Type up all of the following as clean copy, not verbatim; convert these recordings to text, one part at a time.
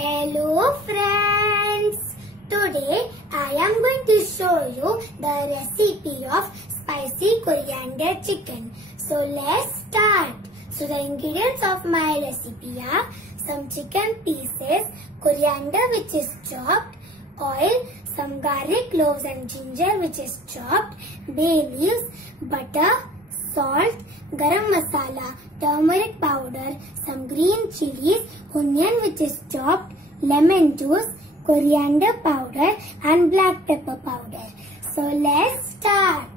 Hello friends! Today I am going to show you the recipe of spicy coriander chicken. So let's start. So the ingredients of my recipe are some chicken pieces, coriander which is chopped, oil, some garlic cloves and ginger which is chopped, bay leaves, butter, salt, garam masala, turmeric powder, some green chilies, onion which is chopped, lemon juice, coriander powder and black pepper powder. So let's start.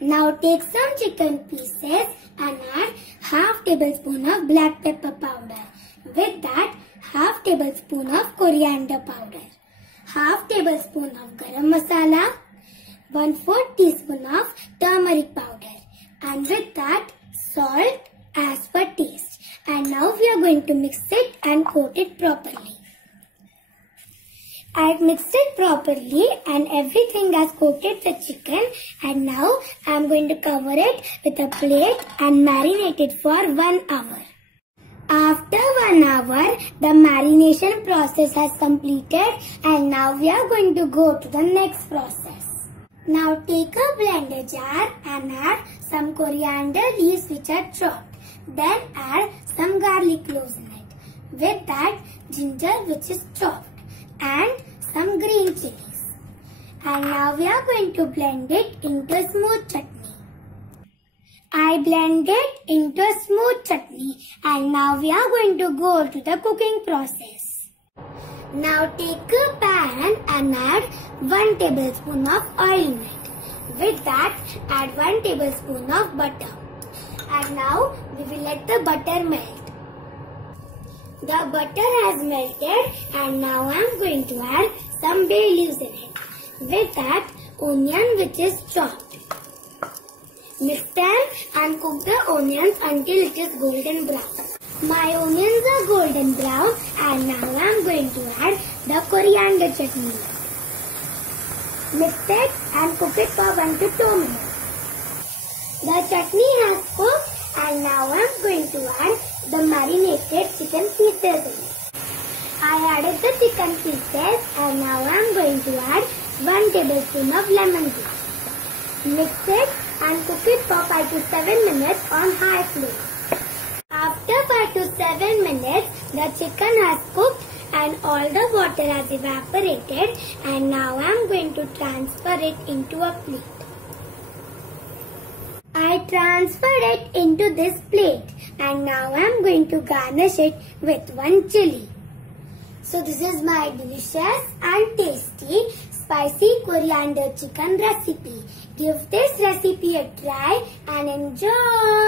Now take some chicken pieces and add half tablespoon of black pepper powder. With that, half tablespoon of coriander powder, half tablespoon of garam masala, 1/4 teaspoon of turmeric powder, and with that salt as per taste. And now we are going to mix it and coat it properly. I have mixed it properly and everything has coated the chicken, and now I am going to cover it with a plate and marinate it for 1 hour. After 1 hour, the marination process has completed, and now we are going to go to the next process. Now take a blender jar and add some coriander leaves which are chopped. Then add some garlic cloves in it. With that, ginger which is chopped and some green chilies. And now we are going to blend it into a smooth chutney. I blended into a smooth chutney, and now we are going to go to the cooking process. Now take a pan and add 1 tablespoon of oil in it. With that, add 1 tablespoon of butter. And now we will let the butter melt. The butter has melted, and now I am going to add some bay leaves in it. With that, onion which is chopped. Mix them and cook the onions until it is golden brown. My onions are golden brown, and now I am going to add the coriander chutney. Mix it and cook it for 1 to 2 minutes. The chutney has cooked, and now I am going to add the marinated chicken pieces in it. I added the chicken pieces, and now I am going to add 1 tablespoon of lemon juice. Mix it and cook it for 5 to 7 minutes on high flame. After 5 to 7 minutes, the chicken has cooked and all the water has evaporated, and now I am going to transfer it into a plate. I transferred it into this plate, and now I am going to garnish it with 1 chili. So this is my delicious and tasty spicy coriander chicken recipe. Give this recipe a try and enjoy.